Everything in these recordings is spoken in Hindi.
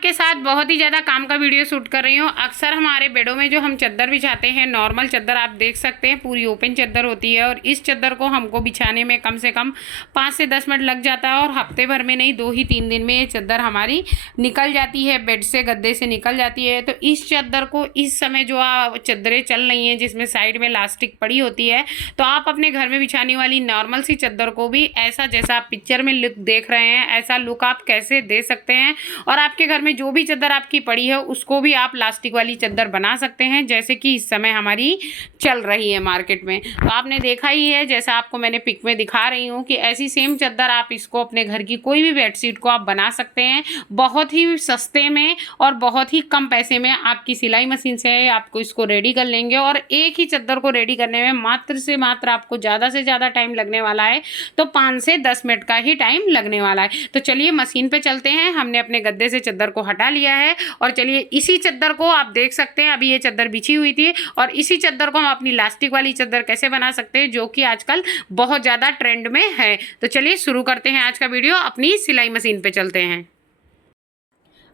आपके साथ बहुत ही ज़्यादा काम का वीडियो शूट कर रही हूँ। अक्सर हमारे बेडों में जो हम चादर बिछाते हैं, नॉर्मल चादर आप देख सकते हैं पूरी ओपन चादर होती है, और इस चादर को हमको बिछाने में कम से कम 5 से 10 मिनट लग जाता है, और हफ्ते भर में नहीं 2 ही 3 दिन में ये चादर हमारी निकल जाती है, बेड से गद्दे से निकल जाती है। तो इस चादर को इस समय जो चादरें चल रही हैं जिसमें साइड में इलास्टिक पड़ी होती है, तो आप अपने घर में बिछाने वाली नॉर्मल सी चादर को भी ऐसा जैसा आप पिक्चर में लुक देख रहे हैं ऐसा लुक आप कैसे दे सकते हैं, और आपके घर में जो भी चादर आपकी पड़ी है उसको भी आप प्लास्टिक वाली चादर बना सकते हैं, जैसे कि इस समय हमारी चल रही है मार्केट में। तो आपने देखा ही है, जैसा आपको मैंने पिक में दिखा रही हूँ कि ऐसी सेम चादर आप इसको अपने घर की कोई भी बेडशीट को आप बना सकते हैं, बहुत ही सस्ते में और बहुत ही कम पैसे में। आपकी सिलाई मशीन से आपको इसको रेडी कर लेंगे, और एक ही चादर को रेडी करने में मात्र से मात्र आपको ज़्यादा से ज़्यादा टाइम लगने वाला है, तो 5 से 10 मिनट का ही टाइम लगने वाला है। तो चलिए मशीन पे चलते हैं। हमने अपने गद्दे से चादर को हटा लिया है, और चलिए इसी चादर को आप देख सकते हैं, अभी ये चादर बिछी हुई थी, और इसी चादर को हम अपनी इलास्टिक वाली चादर कैसे बना सकते हैं, जो कि आजकल बहुत ज़्यादा ट्रेंड में है। तो चलिए शुरू करते हैं आज का वीडियो। अपनी सिलाई मशीन पे चलते हैं।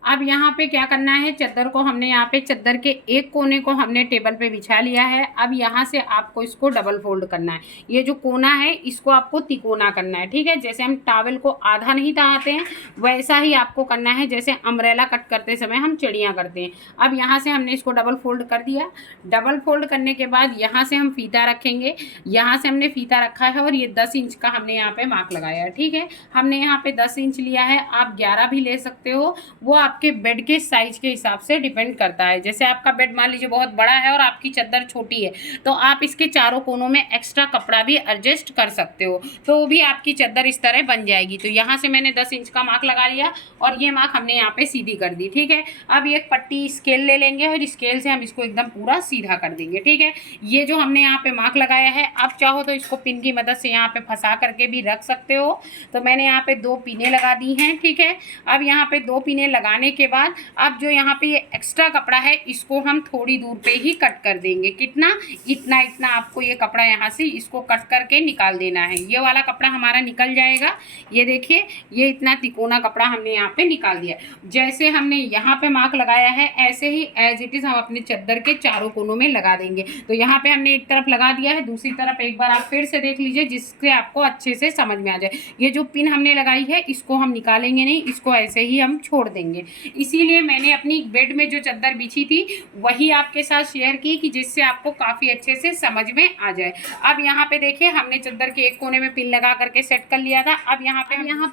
अब यहाँ पे क्या करना है, चादर को हमने यहाँ पे चादर के एक कोने को हमने टेबल पे बिछा लिया है। अब यहाँ से आपको इसको डबल फोल्ड करना है। ये जो कोना है इसको आपको तिकोना करना है, ठीक है। जैसे हम टॉवल को आधा नहीं दबाते हैं वैसा ही आपको करना है, जैसे अम्ब्रेला कट करते समय हम चिड़ियाँ करते हैं। अब यहाँ से हमने इसको डबल फोल्ड कर दिया। डबल फोल्ड करने के बाद यहाँ से हम फीता रखेंगे। यहाँ से हमने फीता रखा है, और ये 10 इंच का हमने यहाँ पे मार्क लगाया है, ठीक है। हमने यहाँ पे 10 इंच लिया है, आप 11 भी ले सकते हो, वो आपके बेड के साइज के हिसाब से डिपेंड करता है। जैसे आपका बेड मान लीजिए बहुत बड़ा है और आपकी चादर छोटी है, तो आप इसके चारों कोनों में एक्स्ट्रा कपड़ा भी एडजस्ट कर सकते हो, तो वो भी आपकी चादर इस तरह बन जाएगी। तो यहाँ से मैंने 10 इंच का मार्क लगा लिया, और ये मार्क हमने यहाँ पे सीधी कर दी, ठीक है। अब एक पट्टी स्केल ले लेंगे, और स्केल से हम इसको एकदम पूरा सीधा कर देंगे, ठीक है। ये जो हमने यहाँ पे मार्क लगाया है, आप चाहो तो इसको पिन की मदद से यहाँ पे फंसा करके भी रख सकते हो। तो मैंने यहाँ पे 2 पिनें लगा दी हैं, ठीक है। अब यहाँ पे 2 पिनें लगाने के बाद अब जो यहाँ पे ये एक्स्ट्रा कपड़ा है इसको हम थोड़ी दूर पे ही कट कर देंगे। कितना? इतना इतना आपको ये कपड़ा यहाँ से इसको कट करके निकाल देना है। ये वाला कपड़ा हमारा निकल जाएगा। ये देखिए, ये इतना तिकोना कपड़ा हमने यहाँ पे निकाल दिया। जैसे हमने यहाँ पे मार्क लगाया है ऐसे ही एज इट इज हम अपने चादर के चारों कोनों में लगा देंगे। तो यहाँ पे हमने एक तरफ लगा दिया है, दूसरी तरफ एक बार आप फिर से देख लीजिए जिससे आपको अच्छे से समझ में आ जाए। ये जो पिन हमने लगाई है इसको हम निकालेंगे नहीं, इसको ऐसे ही हम छोड़ देंगे। इसीलिए मैंने अपनी बेड में जो चादर बिछी थी वही आपके साथ शेयर की, कि जिससे आपको काफ़ी अच्छे से समझ में आ जाए। अब यहाँ पे देखिए, हमने चादर के एक कोने में पिन लगा करके सेट कर लिया था। अब यहाँ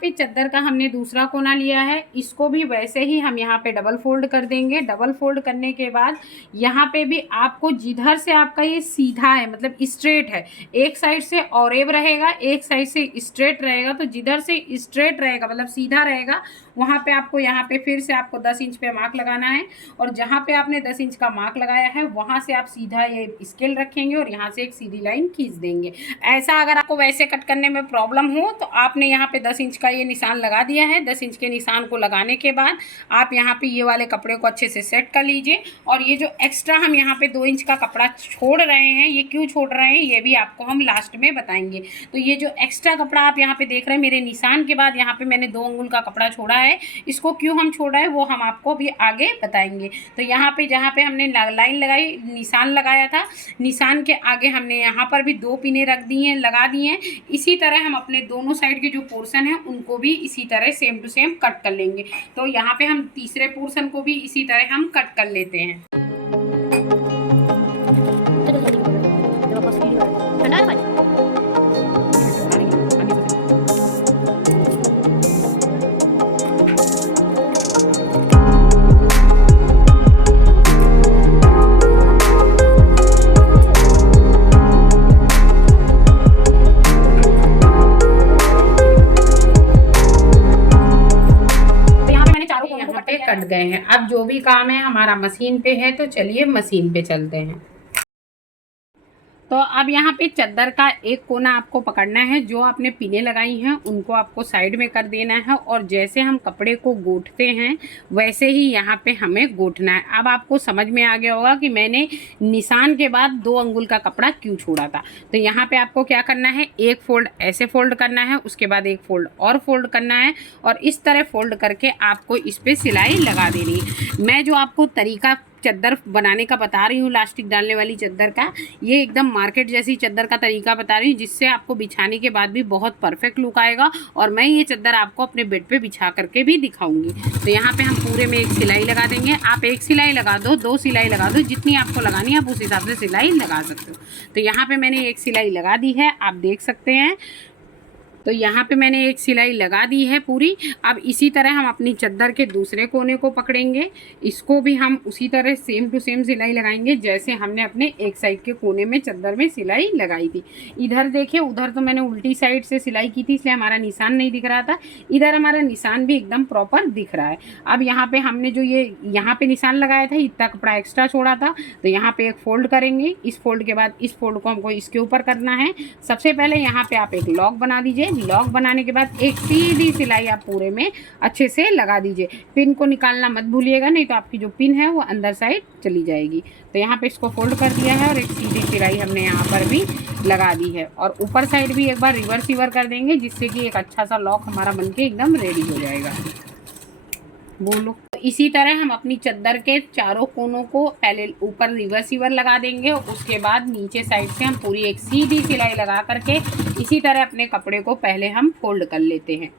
पे चादर का हमने दूसरा कोना लिया है, इसको भी वैसे ही हम यहाँ पे डबल फोल्ड कर देंगे। डबल फोल्ड करने के बाद यहाँ पे भी आपको जिधर से आपका ये सीधा है, मतलब स्ट्रेट है, एक साइड से ऑरेव रहेगा, एक साइड से स्ट्रेट रहेगा। तो जिधर से स्ट्रेट रहेगा मतलब सीधा रहेगा, वहाँ पे आपको यहाँ पे फिर से आपको 10 इंच पे मार्क लगाना है, और जहाँ पे आपने 10 इंच का मार्क लगाया है वहाँ से आप सीधा ये स्केल रखेंगे और यहाँ से एक सीधी लाइन खींच देंगे। ऐसा अगर आपको वैसे कट करने में प्रॉब्लम हो तो आपने यहाँ पे 10 इंच का ये निशान लगा दिया है। 10 इंच के निशान को लगाने के बाद आप यहाँ पे ये वाले कपड़े को अच्छे से सेट कर लीजिए, और ये जो एक्स्ट्रा हम यहाँ पे 2 इंच का कपड़ा छोड़ रहे हैं, ये क्यों छोड़ रहे हैं ये भी आपको हम लास्ट में बताएंगे। तो ये जो एक्स्ट्रा कपड़ा आप यहाँ पे देख रहे हैं, मेरे निशान के बाद यहाँ पे मैंने 2 अंगुल का कपड़ा छोड़ा है, इसको क्यों हम छोड़ा है वो हम आपको भी आगे बताएंगे। तो यहाँ पे जहाँ पे हमने लाइन लगाई, निशान लगाया था, निशान के आगे हमने यहाँ पर भी 2 पिनें रख दी हैं, लगा दी हैं। इसी तरह हम अपने दोनों साइड के जो पोर्शन है उनको भी इसी तरह सेम टू सेम कट कर लेंगे। तो यहाँ पे हम तीसरे पोर्शन को भी इसी तरह हम कट कर लेते हैं। कट गए हैं। अब जो भी काम है हमारा मशीन पे है, तो चलिए मशीन पे चलते हैं। तो अब यहाँ पे चद्दर का एक कोना आपको पकड़ना है, जो आपने पिने लगाई हैं उनको आपको साइड में कर देना है, और जैसे हम कपड़े को गोंठते हैं वैसे ही यहाँ पे हमें गोंठना है। अब आपको समझ में आ गया होगा कि मैंने निशान के बाद 2 अंगुल का कपड़ा क्यों छोड़ा था। तो यहाँ पे आपको क्या करना है, एक फोल्ड ऐसे फोल्ड करना है, उसके बाद एक फोल्ड और फोल्ड करना है, और इस तरह फोल्ड करके आपको इस पर सिलाई लगा देनी है। मैं जो आपको तरीका चद्दर बनाने का बता रही हूँ, इलास्टिक डालने वाली चद्दर का, ये एकदम मार्केट जैसी चद्दर का तरीका बता रही हूँ, जिससे आपको बिछाने के बाद भी बहुत परफेक्ट लुक आएगा। और मैं ये चद्दर आपको अपने बेड पे बिछा करके भी दिखाऊंगी। तो यहाँ पे हम पूरे में एक सिलाई लगा देंगे। आप एक सिलाई लगा दो, 2 सिलाई लगा दो, जितनी आपको लगानी है आप उस हिसाब से सिलाई लगा सकते हो। तो यहाँ पे मैंने एक सिलाई लगा दी है, आप देख सकते हैं। तो यहाँ पे मैंने एक सिलाई लगा दी है पूरी। अब इसी तरह हम अपनी चद्दर के दूसरे कोने को पकड़ेंगे, इसको भी हम उसी तरह सेम टू सेम सिलाई लगाएंगे जैसे हमने अपने एक साइड के कोने में चद्दर में सिलाई लगाई थी। इधर देखिए, उधर तो मैंने उल्टी साइड से सिलाई की थी, इसलिए हमारा निशान नहीं दिख रहा था। इधर हमारा निशान भी एकदम प्रॉपर दिख रहा है। अब यहाँ पे हमने जो ये यहाँ पे निशान लगाया था, इतना कपड़ा एक्स्ट्रा छोड़ा था, तो यहाँ पे एक फोल्ड करेंगे। इस फोल्ड के बाद इस फोल्ड को हमको इसके ऊपर करना है। सबसे पहले यहाँ पे आप एक लॉक बना दीजिए। लॉक बनाने के बाद एक सीधी सिलाई आप पूरे में अच्छे से लगा दीजिए। पिन को निकालना मत भूलिएगा, नहीं तो आपकी जो पिन है वो अंदर साइड चली जाएगी। तो यहाँ पे इसको फोल्ड कर दिया है और एक सीधी सिलाई हमने यहाँ पर भी लगा दी है, और ऊपर साइड भी एक बार रिवर्स सीवर कर देंगे, जिससे कि एक अच्छा सा लॉक हमारा बनके एकदम रेडी हो जाएगा। बोलो। इसी तरह हम अपनी चद्दर के चारों कोनों को पहले ऊपर रिवर्स सीवर लगा देंगे, उसके बाद नीचे साइड से हम पूरी एक सीधी सिलाई लगा करके इसी तरह अपने कपड़े को पहले हम फोल्ड कर लेते हैं।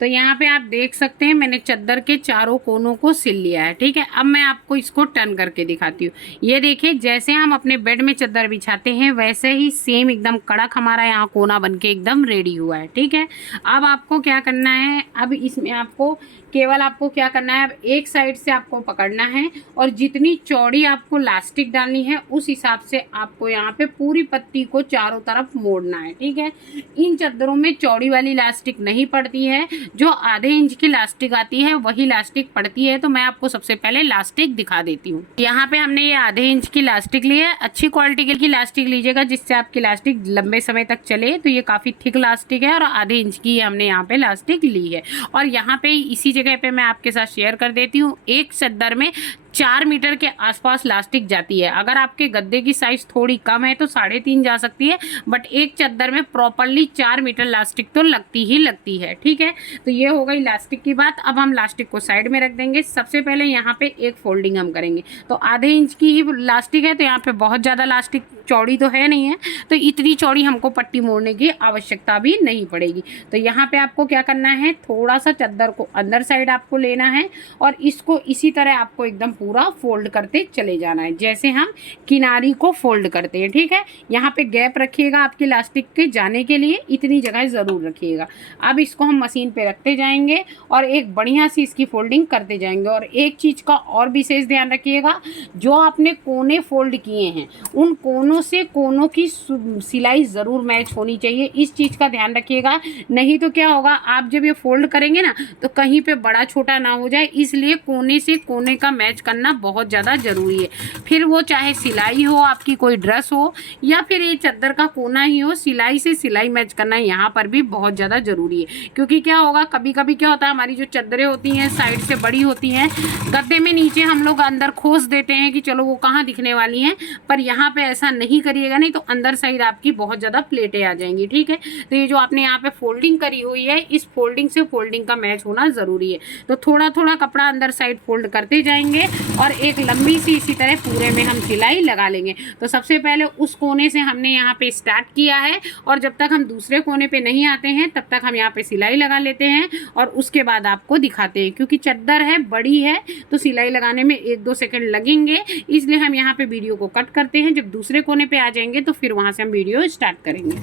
तो यहाँ पे आप देख सकते हैं मैंने चद्दर के चारों कोनों को सिल लिया है। ठीक है, अब मैं आपको इसको टर्न करके दिखाती हूँ। ये देखिए, जैसे हम अपने बेड में चद्दर बिछाते हैं वैसे ही सेम एकदम कड़क हमारा यहाँ कोना बनके एकदम रेडी हुआ है। ठीक है, अब आपको क्या करना है, अब इसमें आपको क्या करना है, अब एक साइड से आपको पकड़ना है, और जितनी चौड़ी आपको लास्टिक डालनी है उस हिसाब से आपको यहाँ पे पूरी पत्ती को चारों तरफ मोड़ना है। ठीक है, इन चद्दरों में चौड़ी वाली लास्टिक नहीं पड़ती है, जो आधे इंच की लास्टिक आती है वही लास्टिक पड़ती है। तो मैं आपको सबसे पहले लास्टिक दिखा देती हूँ। यहाँ पे हमने ये आधे इंच की लास्टिक ली है। अच्छी क्वालिटी की लास्टिक लीजिएगा, जिससे आपकी लास्टिक लंबे समय तक चले। तो ये काफ़ी थिक लास्टिक है और आधे इंच की हमने यहाँ पे लास्टिक ली है। और यहाँ पे इसी जगह पे मैं आपके साथ शेयर कर देती हूँ, एक चद्दर में 4 मीटर के आसपास लास्टिक जाती है। अगर आपके गद्दे की साइज थोड़ी कम है तो 3.5 जा सकती है, बट एक चद्दर में प्रॉपरली 4 मीटर लास्टिक तो लगती ही लगती है। ठीक है, तो ये हो गई लास्टिक की बात। अब हम लास्टिक को साइड में रख देंगे। सबसे पहले यहाँ पे एक फोल्डिंग हम करेंगे। तो आधे इंच की ही लास्टिक है, तो यहाँ पे बहुत ज़्यादा लास्टिक चौड़ी तो है नहीं है, तो इतनी चौड़ी हमको पट्टी मोड़ने की आवश्यकता भी नहीं पड़ेगी। तो यहाँ पे आपको क्या करना है, थोड़ा सा चद्दर को अंदर साइड आपको लेना है और इसको इसी तरह आपको एकदम पूरा फोल्ड करते चले जाना है, जैसे हम किनारी को फोल्ड करते हैं। ठीक है, यहाँ पे गैप रखिएगा आपके इलास्टिक के जाने के लिए, इतनी जगह ज़रूर रखिएगा। अब इसको हम मशीन पे रखते जाएंगे और एक बढ़िया सी इसकी फोल्डिंग करते जाएंगे। और एक चीज़ का और विशेष ध्यान रखिएगा, जो आपने कोने फोल्ड किए हैं उन कोनों से कोनों की सिलाई ज़रूर मैच होनी चाहिए। इस चीज़ का ध्यान रखिएगा, नहीं तो क्या होगा, आप जब ये फोल्ड करेंगे ना तो कहीं पे बड़ा छोटा ना हो जाए, इसलिए कोने से कोने का मैच करना बहुत ज़्यादा ज़रूरी है। फिर वो चाहे सिलाई हो, आपकी कोई ड्रेस हो, या फिर ये चद्दर का कोना ही हो, सिलाई से सिलाई मैच करना यहाँ पर भी बहुत ज़्यादा ज़रूरी है। क्योंकि क्या होगा, कभी कभी क्या होता है, हमारी जो चद्दरें होती हैं साइड से बड़ी होती हैं, गद्दे में नीचे हम लोग अंदर खोस देते हैं कि चलो वो कहाँ दिखने वाली हैं, पर यहाँ पे ऐसा नहीं करिएगा, नहीं तो अंदर साइड आपकी बहुत ज़्यादा प्लेटें आ जाएंगी। ठीक है, तो ये जो आपने यहाँ पे फोल्डिंग करी हुई है, इस फोल्डिंग से फोल्डिंग का मैच होना ज़रूरी है। तो थोड़ा थोड़ा कपड़ा अंदर साइड फोल्ड करते जाएंगे और एक लंबी सी इसी तरह पूरे में हम सिलाई लगा लेंगे। तो सबसे पहले उस कोने से हमने यहाँ पे स्टार्ट किया है, और जब तक हम दूसरे कोने पे नहीं आते हैं तब तक हम यहाँ पे सिलाई लगा लेते हैं और उसके बाद आपको दिखाते हैं। क्योंकि चद्दर है, बड़ी है, तो सिलाई लगाने में 1-2 सेकंड लगेंगे, इसलिए हम यहाँ पे वीडियो को कट करते हैं। जब दूसरे कोने पे आ जाएंगे तो फिर वहाँ से हम वीडियो स्टार्ट करेंगे।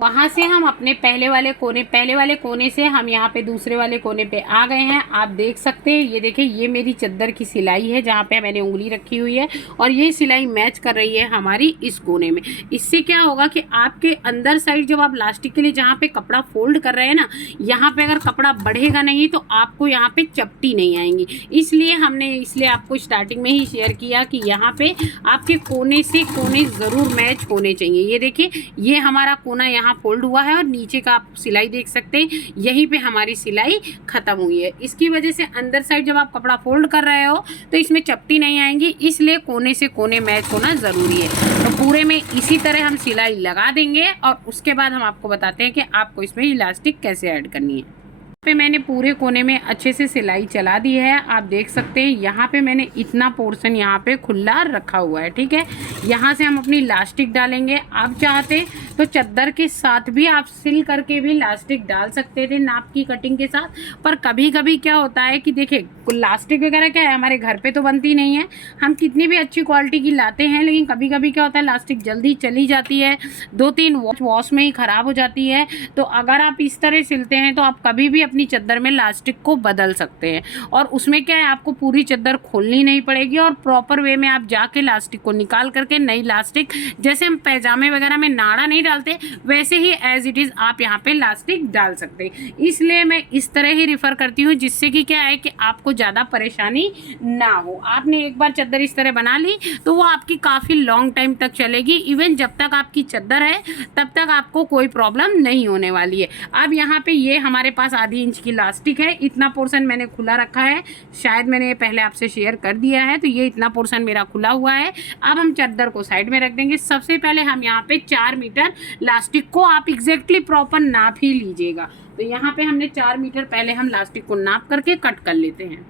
वहाँ से हम अपने पहले वाले कोने से हम यहाँ पे दूसरे वाले कोने पे आ गए हैं। आप देख सकते हैं, ये देखिए, ये मेरी चद्दर की सिलाई है जहाँ पे मैंने उंगली रखी हुई है और ये सिलाई मैच कर रही है हमारी इस कोने में। इससे क्या होगा कि आपके अंदर साइड जब आप लास्टिक के लिए जहाँ पे कपड़ा फोल्ड कर रहे हैं ना, यहाँ पे अगर कपड़ा बढ़ेगा नहीं तो आपको यहाँ पे चपटी नहीं आएंगी। इसलिए आपको स्टार्टिंग में ही शेयर किया कि यहाँ पे आपके कोने से कोने ज़रूर मैच होने चाहिए। ये देखिए, ये हमारा कोना यहाँ फोल्ड हुआ है और नीचे का आप सिलाई देख सकते हैं, यहीं पे हमारी सिलाई खत्म हुई है। इसकी वजह से अंदर साइड जब आप कपड़ा फोल्ड कर रहे हो तो इसमें चपटी नहीं आएंगी, इसलिए कोने से कोने मैच होना ज़रूरी है। तो पूरे में इसी तरह हम सिलाई लगा देंगे और उसके बाद हम आपको बताते हैं कि आपको इसमें इलास्टिक कैसे ऐड करनी है। पे मैंने पूरे कोने में अच्छे से सिलाई चला दी है। आप देख सकते हैं यहाँ पे मैंने इतना पोर्शन यहाँ पे खुला रखा हुआ है, ठीक है। यहाँ से हम अपनी इलास्टिक डालेंगे। आप चाहते तो चद्दर के साथ भी आप सिल करके भी इलास्टिक डाल सकते थे नाप की कटिंग के साथ, पर कभी कभी क्या होता है कि देखिए, इलास्टिक वगैरह क्या है, हमारे घर पे तो बनती नहीं है, हम कितनी भी अच्छी क्वालिटी की लाते हैं, लेकिन कभी कभी क्या होता है, इलास्टिक जल्दी चली जाती है, 2-3 वॉश में ही ख़राब हो जाती है। तो अगर आप इस तरह सिलते हैं तो आप कभी भी अपनी चद्दर में इलास्टिक को बदल सकते हैं और उसमें क्या है, आपको पूरी चद्दर खोलनी नहीं पड़ेगी और प्रॉपर वे में आप जाके इलास्टिक को निकाल करके नई इलास्टिक, जैसे हम पैजामे वगैरह में नाड़ा नहीं डालते वैसे ही एज इट इज़ आप यहाँ पे इलास्टिक डाल सकते हैं। इसलिए मैं इस तरह ही रिफ़र करती हूँ, जिससे कि क्या है कि आपको ज़्यादा परेशानी ना हो। आपने एक बार चद्दर इस तरह बना ली तो वो आपकी काफ़ी लॉन्ग टाइम तक चलेगी। इवन जब तक आपकी चद्दर है तब तक आपको कोई प्रॉब्लम नहीं होने वाली है। अब यहाँ पे ये हमारे पास आधी इंच की इलास्टिक है, इतना पोर्शन मैंने खुला रखा है, शायद मैंने पहले आपसे शेयर कर दिया है, तो ये इतना पोर्शन मेरा खुला हुआ है। अब हम चद्दर को साइड में रख देंगे। सबसे पहले हम यहाँ पे 4 मीटर इलास्टिक को आप एग्जैक्टली प्रॉपर नाप ही लीजिएगा। तो यहाँ पे हमने 4 मीटर पहले हम इलास्टिक को नाप करके कट कर लेते हैं।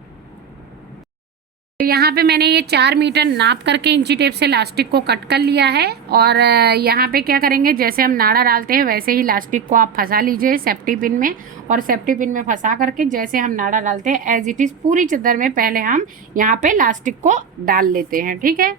तो यहाँ पे मैंने ये 4 मीटर नाप करके इंची टेप से इलास्टिक को कट कर लिया है और यहाँ पे क्या करेंगे, जैसे हम नाड़ा डालते हैं वैसे ही इलास्टिक को आप फंसा लीजिए सेफ्टी पिन में, और सेफ्टी पिन में फंसा करके जैसे हम नाड़ा डालते हैं एज इट इज़ पूरी चद्दर में पहले हम यहाँ पे इलास्टिक को डाल लेते हैं, ठीक है।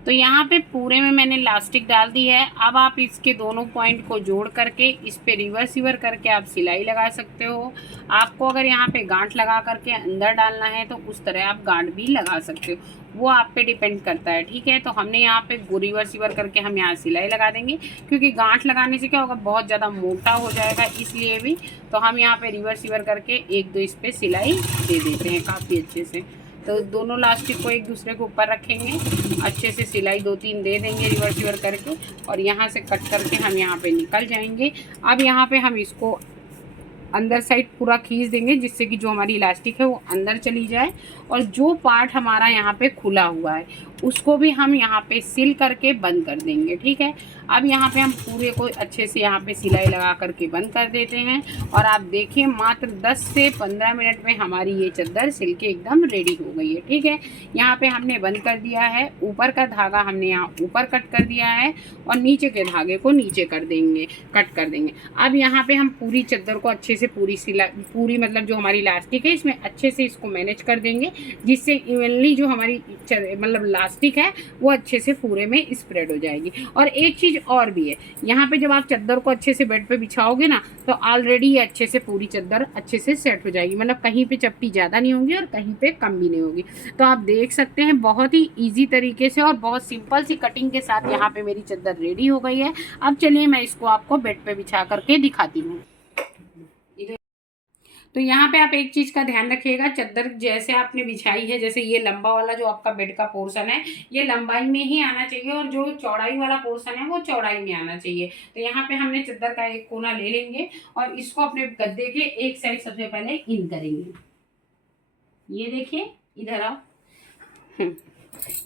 तो यहाँ पे पूरे में मैंने इलास्टिक डाल दी है। अब आप इसके दोनों पॉइंट को जोड़ करके इस पे रिवर्स करके आप सिलाई लगा सकते हो। आपको अगर यहाँ पे गांठ लगा करके अंदर डालना है तो उस तरह आप गांठ भी लगा सकते हो, वो आप पे डिपेंड करता है, ठीक है। तो हमने यहाँ पे रिवर्स करके हम यहाँ सिलाई लगा देंगे, क्योंकि गांठ लगाने से क्या होगा, बहुत ज़्यादा मोटा हो जाएगा, इसलिए भी तो हम यहाँ पे रिवर्स करके 1-2 इस पे सिलाई दे देते हैं काफ़ी अच्छे से। तो दोनों इलास्टिक को एक दूसरे के ऊपर रखेंगे, अच्छे से सिलाई 2-3 दे देंगे रिवर्स करके, और यहाँ से कट करके हम यहाँ पे निकल जाएंगे। अब यहाँ पे हम इसको अंदर साइड पूरा खींच देंगे, जिससे कि जो हमारी इलास्टिक है वो अंदर चली जाए, और जो पार्ट हमारा यहाँ पे खुला हुआ है उसको भी हम यहाँ पे सिल करके बंद कर देंगे, ठीक है। अब यहाँ पे हम पूरे को अच्छे से यहाँ पे सिलाई लगा करके बंद कर देते हैं, और आप देखिए मात्र 10 से 15 मिनट में हमारी ये चद्दर सिल के एकदम रेडी हो गई है, ठीक है। यहाँ पे हमने बंद कर दिया है, ऊपर का धागा हमने यहाँ ऊपर कट कर दिया है और नीचे के धागे को नीचे कर देंगे, कट कर देंगे। अब यहाँ पे हम पूरी चद्दर को अच्छे से पूरी मतलब जो हमारी इलास्टिक है इसमें अच्छे से इसको मैनेज कर देंगे, जिससे इवनली जो हमारी मतलब इलास्टिक है वो अच्छे से पूरे में स्प्रेड हो जाएगी। और एक चीज़ और भी है, यहाँ पे जब आप चद्दर को अच्छे से बेड पे बिछाओगे ना तो ऑलरेडी ये अच्छे से पूरी चद्दर अच्छे से सेट हो जाएगी, मतलब कहीं पे चपटी ज़्यादा नहीं होगी और कहीं पे कम भी नहीं होगी। तो आप देख सकते हैं बहुत ही ईजी तरीके से और बहुत सिंपल सी कटिंग के साथ यहाँ पे मेरी चद्दर रेडी हो गई है। अब चलिए मैं इसको आपको बेड पे बिछा करके दिखाती हूँ। तो यहाँ पे आप एक चीज़ का ध्यान रखिएगा, चद्दर जैसे आपने बिछाई है, जैसे ये लंबा वाला जो आपका बेड का पोर्शन है ये लंबाई में ही आना चाहिए, और जो चौड़ाई वाला पोर्शन है वो चौड़ाई में आना चाहिए। तो यहाँ पे हमने चद्दर का एक कोना ले लेंगे और इसको अपने गद्दे के एक साइड सबसे पहले इन करेंगे। ये देखिए, इधर आओ।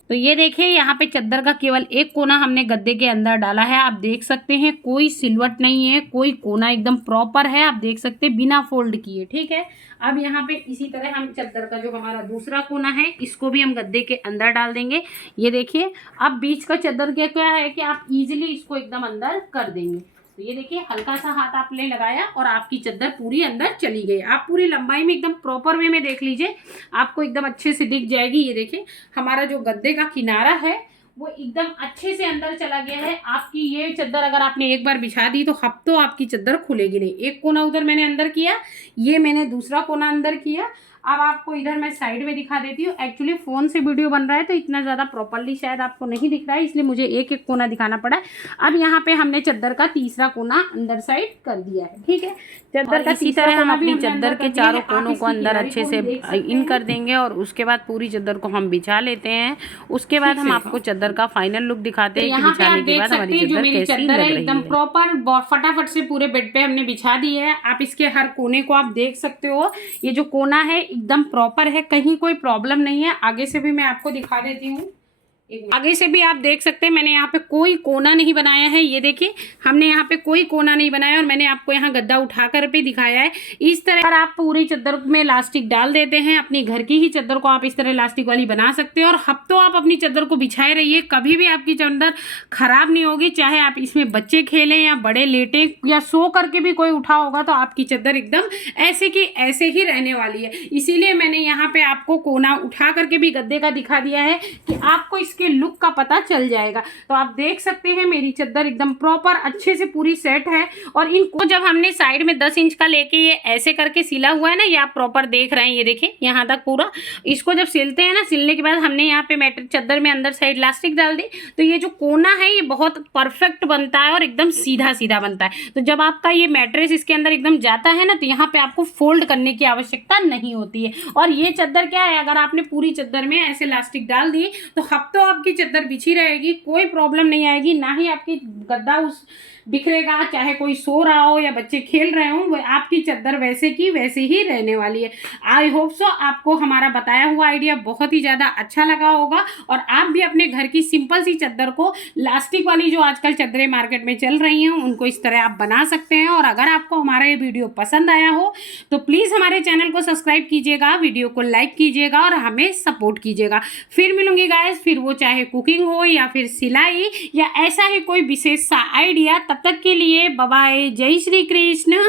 तो ये देखिए यहाँ पे चद्दर का केवल एक कोना हमने गद्दे के अंदर डाला है। आप देख सकते हैं कोई सिलवट नहीं है, कोई कोना एकदम प्रॉपर है, आप देख सकते हैं बिना फोल्ड किए, ठीक है। अब यहाँ पे इसी तरह हम चद्दर का जो हमारा दूसरा कोना है इसको भी हम गद्दे के अंदर डाल देंगे। ये देखिए, अब बीच का चद्दर क्या है कि आप इजीली इसको एकदम अंदर कर देंगे। तो ये देखिए, हल्का सा हाथ आपने लगाया और आपकी चद्दर पूरी अंदर चली गई। आप पूरी लंबाई में एकदम प्रॉपर वे में देख लीजिए, आपको एकदम अच्छे से दिख जाएगी। ये देखिए, हमारा जो गद्दे का किनारा है वो एकदम अच्छे से अंदर चला गया है। आपकी ये चादर अगर आपने एक बार बिछा दी तो हफ्तों आपकी चादर खुलेगी नहीं। एक कोना उधर मैंने अंदर किया, ये मैंने दूसरा कोना अंदर किया। अब आपको इधर मैं साइड में दिखा देती हूँ। एक्चुअली फ़ोन से वीडियो बन रहा है तो इतना ज़्यादा प्रॉपरली शायद आपको नहीं दिख रहा है, इसलिए मुझे एक एक कोना दिखाना पड़ा है। अब यहाँ पे हमने चादर का तीसरा कोना अंदर साइड कर दिया है, ठीक है। चादर का इसी तरह हम अपनी चादर के चारों कोनों को अंदर अच्छे से इन कर देंगे और उसके बाद पूरी चादर को हम बिछा लेते हैं। उसके बाद हम आपको चादर का फाइनल लुक दिखाते हैं कि बिछाने के बाद हमारी चादर कैसी लग रही है। एकदम प्रॉपर फटाफट से पूरे बेड पे हमने बिछा दी है। आप इसके हर कोने को आप देख सकते हो, ये जो कोना है एकदम प्रॉपर है, कहीं कोई प्रॉब्लम नहीं है। आगे से भी मैं आपको दिखा देती हूँ, आगे से भी आप देख सकते हैं मैंने यहाँ पे कोई कोना नहीं बनाया है। ये देखिए हमने यहाँ पे कोई कोना नहीं बनाया और मैंने आपको यहाँ गद्दा उठाकर भी दिखाया है। इस तरह अगर आप पूरी चादर में इलास्टिक डाल देते हैं, अपनी घर की ही चादर को आप इस तरह इलास्टिक वाली बना सकते हैं और हफ्तों आप अपनी चादर को बिछाए रहिए, कभी भी आपकी चादर खराब नहीं होगी। चाहे आप इसमें बच्चे खेलें या बड़े लेटे या सो करके भी कोई उठा होगा तो आपकी चादर एकदम ऐसे की ऐसे ही रहने वाली है। इसीलिए मैंने यहाँ पे आपको कोना उठा करके भी गद्दे का दिखा दिया है कि आपको इसके लुक का पता चल जाएगा। तो आप देख सकते हैं मेरी चादर एकदम प्रॉपर अच्छे से पूरी सेट है। और इनको जब हमने साइड में 10 इंच का लेके ये ऐसे करके सिला हुआ है ना, ये आप प्रॉपर देख रहे हैं, ये देखिए यहाँ तक पूरा। इसको जब सिलते हैं ना, सिलने के बाद हमने यहाँ पे मैटर चादर में अंदर साइड इलास्टिक डाल दी तो ये जो कोना है ये बहुत परफेक्ट बनता है और एकदम सीधा सीधा बनता है। तो जब आपका ये मैट्रेस इसके अंदर एकदम जाता है ना तो यहाँ पे आपको फोल्ड करने की आवश्यकता नहीं होती है। और ये चादर क्या है, अगर आपने पूरी चादर में ऐसे इलास्टिक डाल दी तो हफ्तों आपकी चादर बिछी रहेगी, कोई प्रॉब्लम नहीं आएगी, ना ही आपकी गद्दा उस बिखरेगा। चाहे कोई सो रहा हो या बच्चे खेल रहे हो, वो आपकी चादर वैसे की वैसे ही रहने वाली है। आई होप सो आपको हमारा बताया हुआ आइडिया बहुत ही ज़्यादा अच्छा लगा होगा और आप भी अपने घर की सिंपल सी चादर को इलास्टिक वाली जो आजकल चादरें मार्केट में चल रही हैं उनको इस तरह आप बना सकते हैं। और अगर आपको हमारा ये वीडियो पसंद आया हो तो प्लीज़ हमारे चैनल को सब्सक्राइब कीजिएगा, वीडियो को लाइक कीजिएगा और हमें सपोर्ट कीजिएगा। फिर मिलूंगी गाइस, फिर वो चाहे कुकिंग हो या फिर सिलाई या ऐसा ही कोई विशेष सा आइडिया। तब तक के लिए बाय बाय, जय श्री कृष्ण।